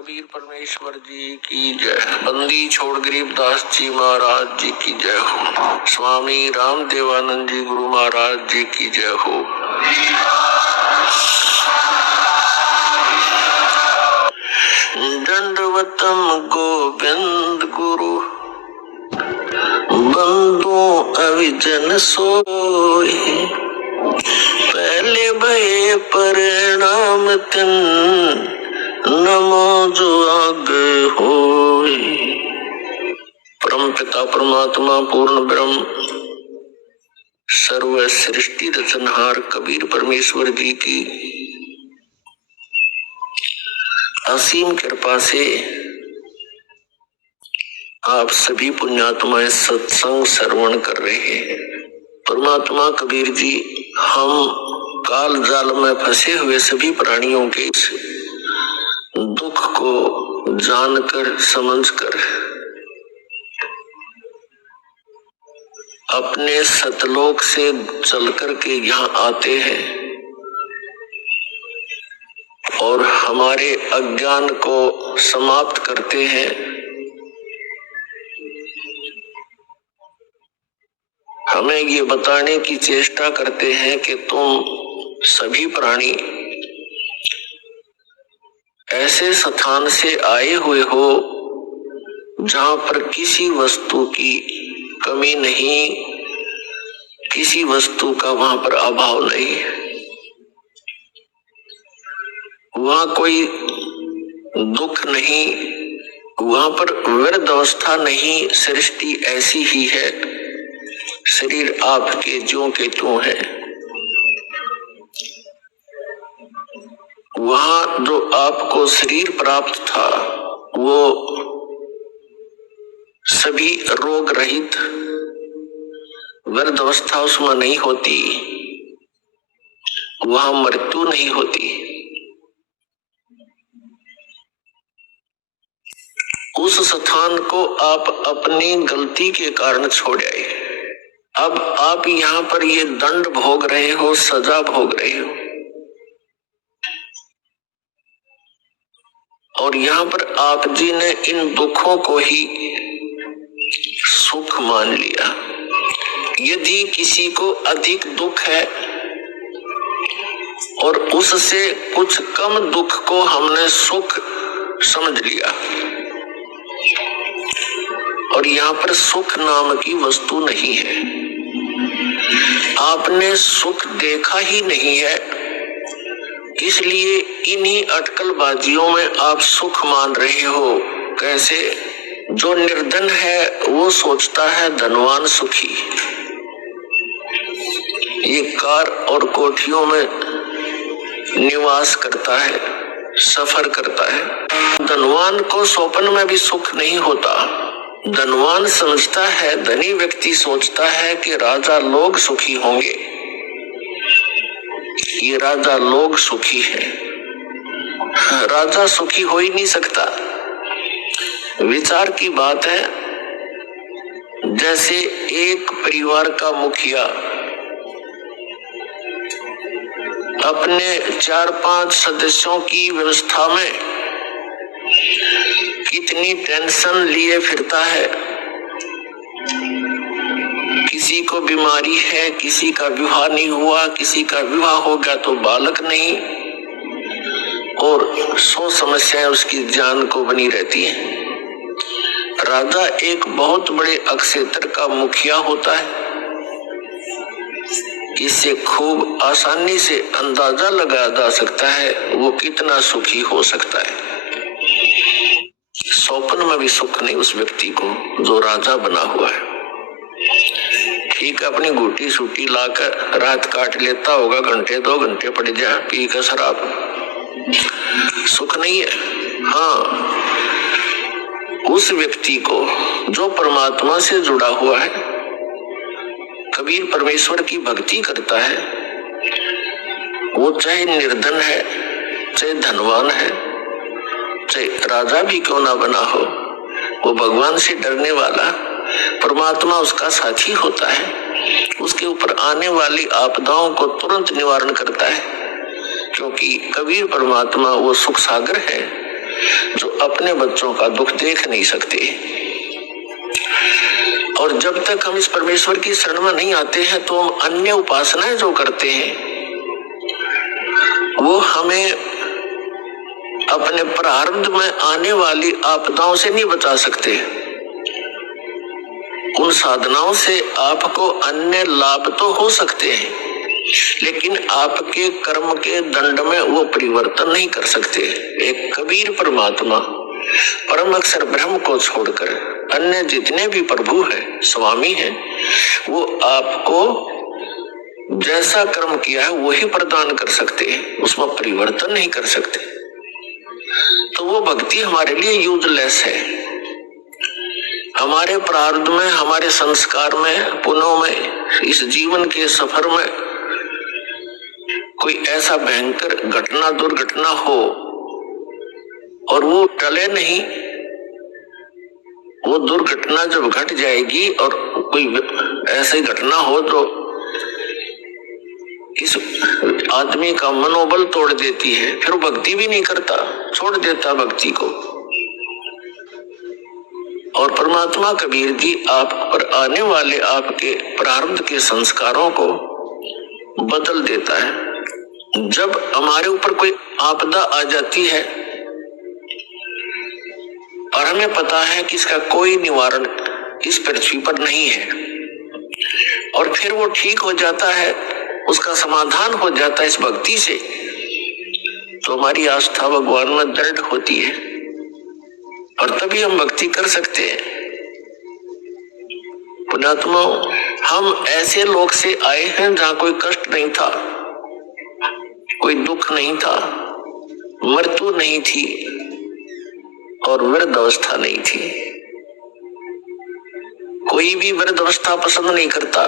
कबीर परमेश्वर जी की जय। बंदी छोड़ गरीबदास जी महाराज जी की जय हो। स्वामी रामदेवानंद जी गुरु महाराज जी की जय हो। दंडवतम गोविंद गुरु बंदो अविजन सोई, पहले भये परिणाम तिन नमो जो आगे होई। परम पिता परमात्मा पूर्ण ब्रह्म सर्व सृष्टि रचनहार कबीर परमेश्वर जी की असीम कृपा से आप सभी पुण्यात्माएं सत्संग श्रवण कर रहे हैं। परमात्मा कबीर जी हम काल जाल में फंसे हुए सभी प्राणियों के दुख को जानकर समझकर अपने सतलोक से चल कर के यहाँ आते हैं और हमारे अज्ञान को समाप्त करते हैं। हमें ये बताने की चेष्टा करते हैं कि तुम सभी प्राणी ऐसे स्थान से आए हुए हो जहां पर किसी वस्तु की कमी नहीं, किसी वस्तु का वहां पर अभाव नहीं, वहां कोई दुख नहीं, वहां पर वृद्ध अवस्था नहीं, सृष्टि ऐसी ही है, शरीर आपके ज्यों के त्यों है। वहां जो आपको शरीर प्राप्त था वो सभी रोग रहित, वृद्ध अवस्था उसमें नहीं होती, वहां मृत्यु नहीं होती। उस स्थान को आप अपनी गलती के कारण छोड़ आए। अब आप यहाँ पर ये दंड भोग रहे हो, सजा भोग रहे हो और यहाँ पर आप जी ने इन दुखों को ही सुख मान लिया। यदि किसी को अधिक दुख है और उससे कुछ कम दुख को हमने सुख समझ लिया और यहाँ पर सुख नाम की वस्तु नहीं है, आपने सुख देखा ही नहीं है, इसलिए इन्हीं अटकलबाजियों में आप सुख मान रहे हो। कैसे? जो निर्धन है वो सोचता है धनवान सुखी, ये कार और कोठियों में निवास करता है, सफर करता है। धनवान को स्वप्न में भी सुख नहीं होता। धनवान समझता है, धनी व्यक्ति सोचता है कि राजा लोग सुखी होंगे, ये राजा लोग सुखी है। राजा सुखी हो ही नहीं सकता। विचार की बात है, जैसे एक परिवार का मुखिया अपने 4-5 सदस्यों की व्यवस्था में कितनी टेंशन लिए फिरता है। किसी को बीमारी है, किसी का विवाह नहीं हुआ, किसी का विवाह हो गया तो बालक नहीं, और 100 समस्याएं उसकी जान को बनी रहती हैं। राजा एक बहुत बड़े अक्षेत्र का मुखिया होता है। इससे खूब आसानी से अंदाजा लगाया जा सकता है वो कितना सुखी हो सकता है। स्वप्न में भी सुख नहीं उस व्यक्ति को जो राजा बना हुआ है। ठीक अपनी घूटी सूटी लाकर रात काट लेता होगा, घंटे 2 घंटे पड़ जाए पी कर शराब, सुख नहीं है। हाँ, उस व्यक्ति को जो परमात्मा से जुड़ा हुआ है, कबीर परमेश्वर की भक्ति करता है, वो चाहे निर्धन है, चाहे धनवान है, चाहे राजा भी क्यों ना बना हो, वो भगवान से डरने वाला, परमात्मा उसका साथी होता है। उसके ऊपर आने वाली आपदाओं को तुरंत निवारण करता है, क्योंकि कबीर परमात्मा वो सुख सागर है जो अपने बच्चों का दुख देख नहीं सकते। और जब तक हम इस परमेश्वर की शरण में नहीं आते हैं तो हम अन्य उपासनाएं जो करते हैं वो हमें अपने प्रारब्ध में आने वाली आपदाओं से नहीं बचा सकते। उन साधनाओं से आपको अन्य लाभ तो हो सकते हैं, लेकिन आपके कर्म के दंड में वो परिवर्तन नहीं कर सकते। एक कबीर परमात्मा परम अक्षर ब्रह्म को छोड़कर अन्य जितने भी प्रभु हैं, स्वामी हैं, वो आपको जैसा कर्म किया है वही प्रदान कर सकते हैं, उसमें परिवर्तन नहीं कर सकते। तो वो भक्ति हमारे लिए यूजलेस है। हमारे प्रारब्ध में, हमारे संस्कार में, पुण्यों में, इस जीवन के सफर में कोई ऐसा भयंकर घटना, दुर्घटना हो और वो टले नहीं, वो दुर्घटना जब घट जाएगी और कोई ऐसी घटना हो जो इस आदमी का मनोबल तोड़ देती है, फिर भक्ति भी नहीं करता, छोड़ देता भक्ति को। और परमात्मा कबीर जी आप पर आने वाले आपके प्रारब्ध के संस्कारों को बदल देता है। जब हमारे ऊपर कोई आपदा आ जाती है और हमें पता है कि इसका कोई निवारण इस पृथ्वी पर नहीं है, और फिर वो ठीक हो जाता है, उसका समाधान हो जाता है इस भक्ति से, तो हमारी आस्था भगवान में दृढ़ होती है और तभी हम भक्ति कर सकते हैं। पुण्यात्मा, हम ऐसे लोक से आए हैं जहां कोई कष्ट नहीं था, कोई दुख नहीं था, मृत्यु नहीं थी और वृद्ध अवस्था नहीं थी। कोई भी वृद्ध अवस्था पसंद नहीं करता।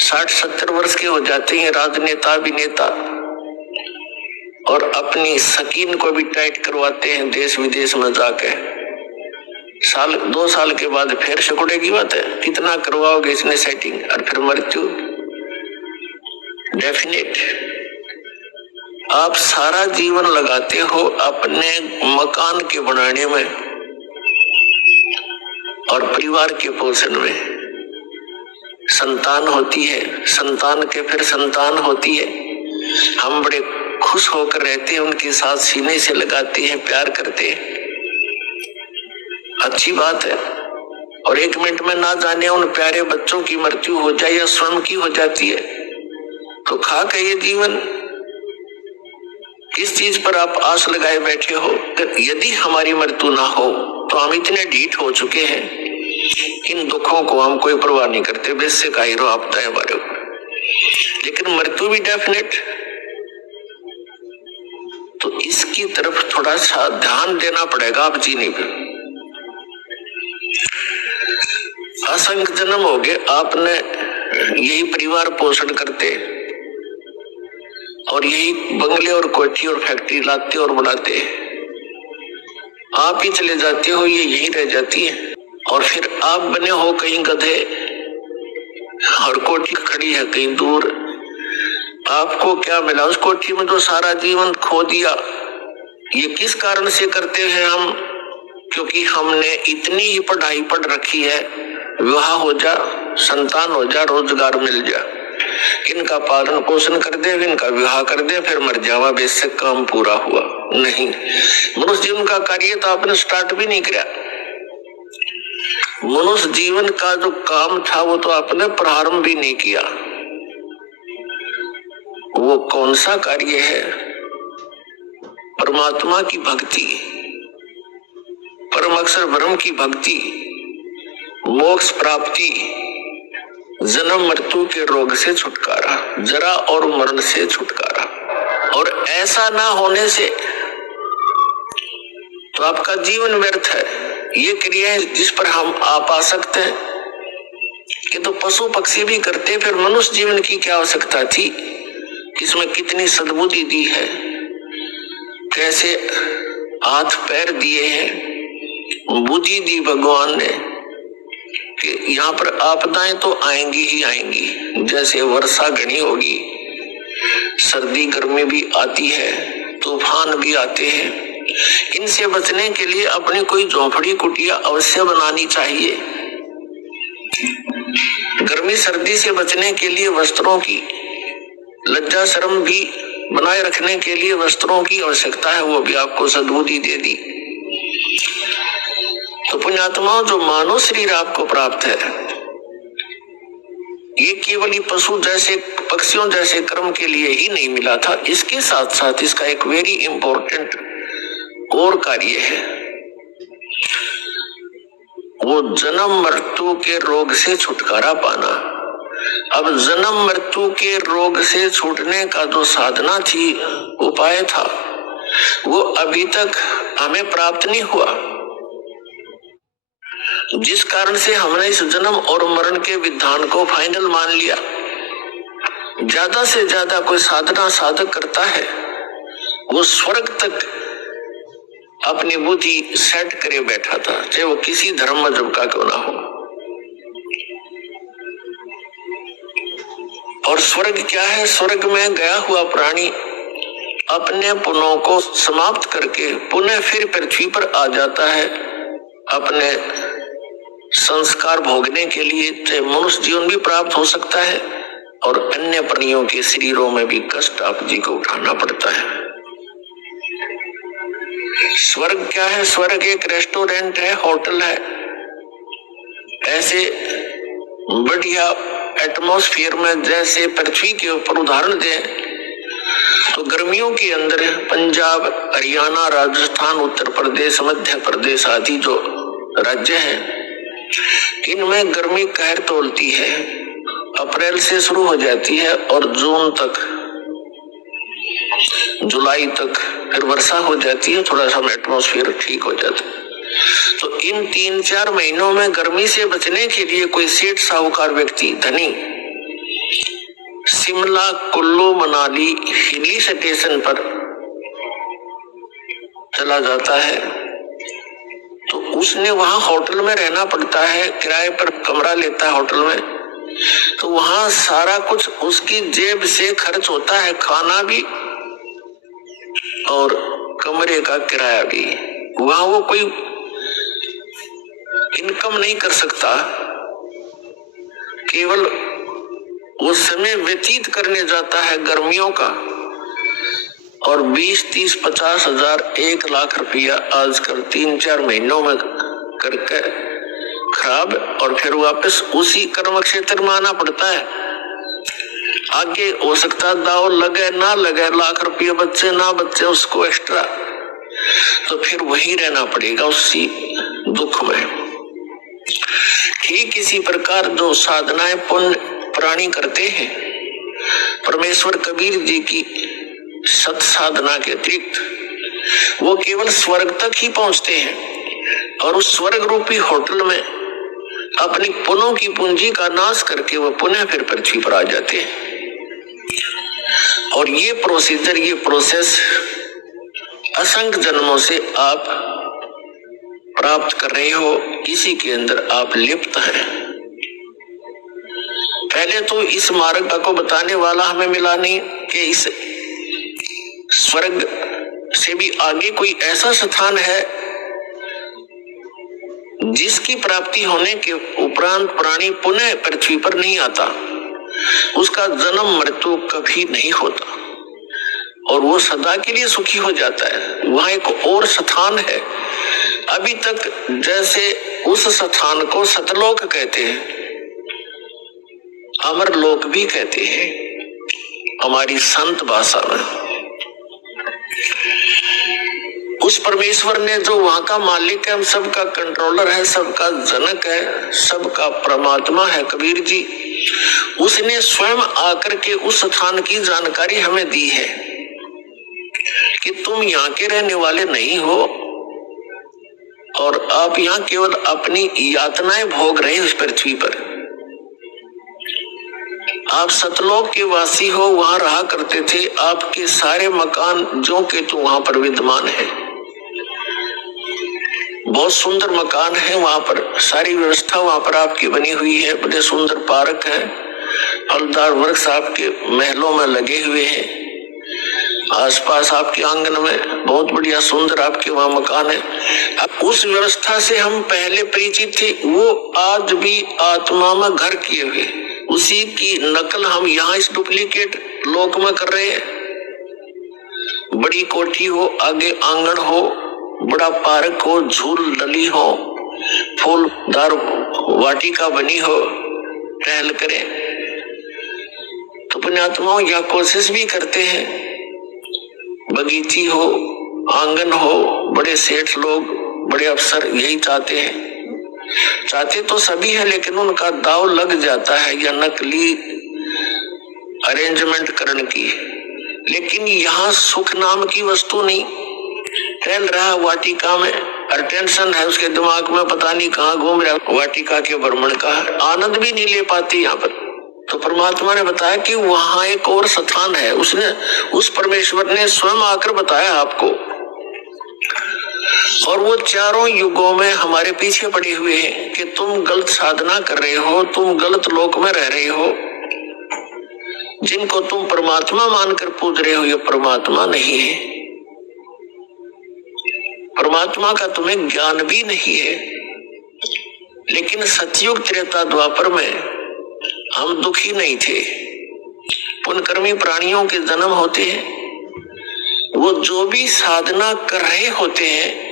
60-70 वर्ष के हो जाते हैं राजनेता, अभिनेता, और अपनी सकीन को भी टाइट करवाते हैं देश विदेश में जाके। 2 साल के बाद फिर सिकुड़े की बात है, कितना करवाओगे इसने सेटिंग, और फिर मृत्यु डेफिनेट। आप सारा जीवन लगाते हो अपने मकान के बनाने में और परिवार के पोषण में। संतान होती है, संतान के फिर संतान होती है, हम बड़े खुश होकर रहते हैं, उनके साथ सीने से लगाते हैं, प्यार करते हैं, अच्छी बात है। और 1 मिनट में ना जाने उन प्यारे बच्चों की मृत्यु हो जाए या स्वयं की हो जाती है, तो खा के ये जीवन किस चीज पर आप आस लगाए बैठे हो। यदि हमारी मृत्यु ना हो तो हम इतने ढीठ हो चुके हैं, इन दुखों को हम कोई परवाह नहीं करते, बेस से काहिरो आपदा है हमारे ऊपर। लेकिन मृत्यु भी डेफिनेट, तो इसकी तरफ थोड़ा सा ध्यान देना पड़ेगा आप जीने पे। असंख्य जन्म हो गए आपने यही परिवार पोषण करते और यही बंगले और कोठी और फैक्ट्री लाते और बनाते, आप ही चले जाते हो, ये यही रह जाती है। और फिर आप बने हो कहीं गधे और कोठी खड़ी है कहीं दूर। आपको क्या मिला उस कोठी में? तो सारा जीवन खो दिया। ये किस कारण से करते हैं हम? क्योंकि हमने इतनी ही पढ़ाई पढ़ रखी है, विवाह हो जा, संतान हो जा, रोजगार मिल जा, इनका पालन पोषण कर दे, इनका विवाह कर दे, फिर मर जावा, बेशक काम पूरा हुआ। नहीं, मनुष्य जीवन का कार्य तो आपने स्टार्ट भी नहीं किया। मनुष्य जीवन का जो काम था वो तो आपने प्रारंभ भी नहीं किया। वो कौन सा कार्य है? परमात्मा की भक्ति, परम अक्षर ब्रह्म की भक्ति, मोक्ष प्राप्ति, जन्म मृत्यु के रोग से छुटकारा, जरा और मरण से छुटकारा। और ऐसा ना होने से तो आपका जीवन व्यर्थ है। ये क्रिया है जिस पर हम आप आ सकते हैं कि तो पशु पक्षी भी करते, फिर मनुष्य जीवन की क्या आवश्यकता थी? इसमें कितनी सद्बुद्धि दी है, कैसे हाथ पैर दिए हैं, बुद्धि दी भगवान ने कि यहाँ पर आपदाएं तो आएंगी ही आएंगी। जैसे वर्षा घनी होगी, सर्दी गर्मी भी आती है, तूफान भी आते हैं, इनसे बचने के लिए अपनी कोई झोंपड़ी कुटिया अवश्य बनानी चाहिए। गर्मी सर्दी से बचने के लिए वस्त्रों की, लज्जा शर्म भी बनाए रखने के लिए वस्त्रों की आवश्यकता है, वो भी आपको सद्बुद्धि दे दी। तो पुण्यात्माओं, जो मानव शरीर आपको प्राप्त है, ये केवल ही पशु जैसे, पक्षियों जैसे कर्म के लिए ही नहीं मिला था, इसके साथ साथ इसका एक वेरी इंपॉर्टेंट और कार्य है, वो जन्म मृत्यु के रोग से छुटकारा पाना। अब जन्म मृत्यु के रोग से छूटने का जो साधना थी, उपाय था, वो अभी तक हमें प्राप्त नहीं हुआ, जिस कारण से हमने इस जन्म और मरण के विधान को फाइनल मान लिया। ज्यादा से ज्यादा कोई साधना साधक करता है, वो स्वर्ग तक अपनी बुद्धि सेट करे बैठा था, चाहे वो किसी धर्म मजहब का क्यों ना हो। और स्वर्ग क्या है? स्वर्ग में गया हुआ प्राणी अपने पुण्यों को समाप्त करके पुनः फिर पृथ्वी पर आ जाता है अपने संस्कार भोगने के लिए। चाहे मनुष्य जीवन भी प्राप्त हो सकता है और अन्य प्राणियों के शरीरों में भी कष्ट आप जी को उठाना पड़ता है। स्वर्ग क्या है? स्वर्ग एक रेस्टोरेंट है, होटल है। ऐसे बढ़िया एटमॉस्फेयर में जैसे पृथ्वी के ऊपर उदाहरण दें तो गर्मियों के अंदर पंजाब, हरियाणा, राजस्थान, उत्तर प्रदेश, मध्य प्रदेश आदि जो राज्य हैं, इनमें गर्मी कहर तोलती है। अप्रैल से शुरू हो जाती है और जून तक, जुलाई तक फिर वर्षा हो जाती है, थोड़ा सा एटमॉस्फेयर ठीक हो जाता है। तो इन 3-4 महीनों में गर्मी से बचने के लिए कोई सेठ साहूकार व्यक्ति, धनी, शिमला, कुल्लू, मनाली, हिली स्टेशन पर चला जाता है, तो उसने वहां होटल में रहना पड़ता है, किराए पर कमरा लेता है होटल में। तो वहां सारा कुछ उसकी जेब से खर्च होता है, खाना भी और कमरे का किराया भी। वहां वो कोई इनकम नहीं कर सकता, केवल वो समय व्यतीत करने जाता है गर्मियों का। और 20, 30, 50 हजार, 1 लाख रुपया आजकल 3-4 महीनों में करके खराब, और फिर वापस उसी कर्म क्षेत्र में आना पड़ता है। आगे हो सकता दाव लगे ना लगे, लाख रुपये बच्चे ना बच्चे, उसको एक्स्ट्रा, तो फिर वही रहना पड़ेगा उसी दुख में। ठीक इसी प्रकार जो साधनाएं पुण्य प्राणी करते हैं, परमेश्वर कबीर जी की सत साधना के अतिरिक्त वो केवल स्वर्ग तक ही पहुंचते हैं और उस स्वर्ग रूपी होटल में अपनी पुण्यों की पूंजी का नाश करके वो पुनः फिर पृथ्वी पर आ जाते हैं। और ये प्रोसीजर, ये प्रोसेस असंख्य जन्मों से आप प्राप्त कर रहे हो, इसी के अंदर आप लिप्त हैं। पहले तो इस मार्ग को बताने वाला हमें मिला नहीं कि इस स्वर्ग से भी आगे कोई ऐसा स्थान है जिसकी प्राप्ति होने के उपरांत प्राणी पुनः पृथ्वी पर नहीं आता, उसका जन्म मृत्यु कभी नहीं होता और वो सदा के लिए सुखी हो जाता है। वहां एक और स्थान है, अभी तक जैसे उस स्थान को सतलोक कहते हैं, अमरलोक भी कहते हैं हमारी संत भाषा में। उस परमेश्वर ने जो वहां का मालिक है, हम सबका कंट्रोलर है, सबका जनक है, सबका परमात्मा है कबीर जी, उसने स्वयं आकर के उस स्थान की जानकारी हमें दी है कि तुम यहाँ के रहने वाले नहीं हो और आप यहाँ केवल अपनी यातनाएं भोग रहे हो इस पृथ्वी पर। आप सतलोक के वासी हो, वहां रहा करते थे, आपके सारे मकान जो के तो वहां पर विद्यमान है, बहुत सुंदर मकान है, वहां पर सारी व्यवस्था वहां पर आपकी बनी हुई है, बड़े सुंदर पार्क है, फलदार वृक्ष आपके महलों में लगे हुए हैं, आसपास आपके आंगन में बहुत बढ़िया सुंदर आपके वहां मकान है। अब उस व्यवस्था से हम पहले परिचित थे, वो आज भी आत्मा में घर किए हुए, उसी की नकल हम यहाँ इस डुप्लीकेट लोक में कर रहे हैं। बड़ी कोठी हो, आगे आंगन हो, बड़ा पार्क हो, झूल डली हो, फूलदार वाटिका बनी हो, टहल करें। तो पुण्यात्माओं यह कोशिश भी करते हैं, बगीची हो, आंगन हो, बड़े सेठ लोग, बड़े अफसर यही चाहते हैं। चाहते तो सभी है, लेकिन उनका दाव लग जाता है या नकली अरेंजमेंट करने की। लेकिन यहाँ सुख नाम की वस्तु नहीं, टहल रहा वाटिका में, अटेंशन है उसके दिमाग में, पता नहीं कहाँ घूम रहा, वाटिका के भ्रमण का आनंद भी नहीं ले पाती यहाँ पर। तो परमात्मा ने बताया कि वहां एक और स्थान है, उसने उस परमेश्वर ने स्वयं आकर बताया आपको। और वो चारों युगों में हमारे पीछे पड़े हुए हैं कि तुम गलत साधना कर रहे हो, तुम गलत लोक में रह रहे हो, जिनको तुम परमात्मा मानकर पूज रहे हो ये परमात्मा नहीं है, परमात्मा का तुम्हें ज्ञान भी नहीं है। लेकिन सतयुग त्रेता द्वापर में हम दुखी नहीं थे। पुण्यकर्मी प्राणियों के जन्म होते हैं, वो जो भी साधना कर रहे होते हैं,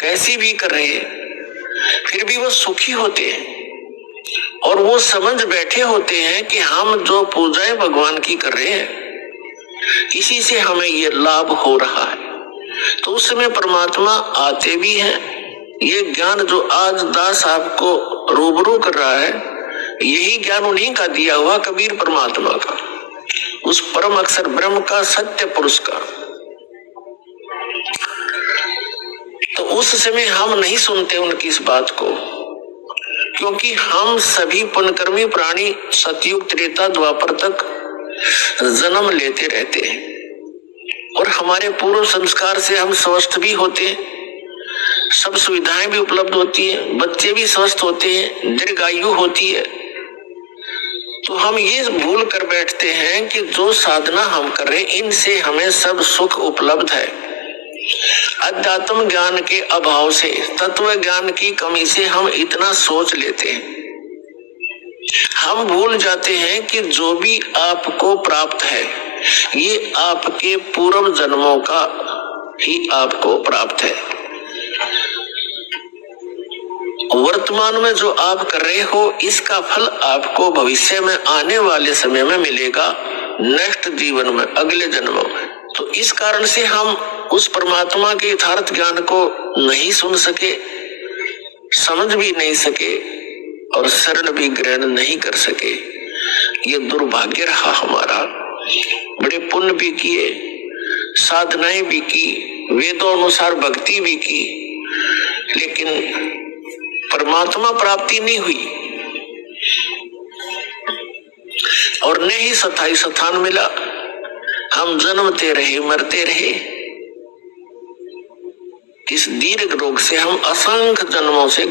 कैसी भी कर रहे हैं, फिर भी वो सुखी होते हैं और वो समझ बैठे होते हैं कि हम जो पूजाएं भगवान की कर रहे हैं इसी से हमें ये लाभ हो रहा है। तो उस समय परमात्मा आते भी हैं। ये ज्ञान जो आज दास आपको रूबरू कर रहा है, यही ज्ञान उन्हीं का दिया हुआ, कबीर परमात्मा का, उस परम अक्षर ब्रह्म का, सत्य पुरुष का। तो उस समय हम नहीं सुनते उनकी इस बात को, क्योंकि हम सभी पुण्यकर्मी प्राणी सतयुग त्रेता द्वापर तक जन्म लेते रहते हैं और हमारे पूर्व संस्कार से हम स्वस्थ भी होते हैं, सब सुविधाएं भी उपलब्ध होती है, बच्चे भी स्वस्थ होते हैं, दीर्घायु होती है। तो हम ये भूल कर बैठते हैं कि जो साधना हम कर रहे हैं इनसे हमें सब सुख उपलब्ध है। अध्यात्म ज्ञान के अभाव से, तत्व ज्ञान की कमी से हम इतना सोच लेते हैं। हम भूल जाते हैं कि जो भी आपको प्राप्त है ये आपके पूर्व जन्मों का ही आपको प्राप्त है। वर्तमान में जो आप कर रहे हो इसका फल आपको भविष्य में आने वाले समय में मिलेगा, नेक्स्ट जीवन में, अगले जन्मों में। तो इस कारण से हम उस परमात्मा के यथार्थ ज्ञान को नहीं सुन सके, समझ भी नहीं सके और शरण भी ग्रहण नहीं कर सके। ये दुर्भाग्य रहा हमारा। बड़े पुण्य भी किए, साधनाएं भी की, वेदों अनुसार भक्ति भी की, लेकिन परमात्मा प्राप्ति नहीं हुई और न ही स्थायी स्थान मिला। हम जन्मते रहे, मरते रहे। इस दीर्घ रोग से हम असंख्य जन्मों से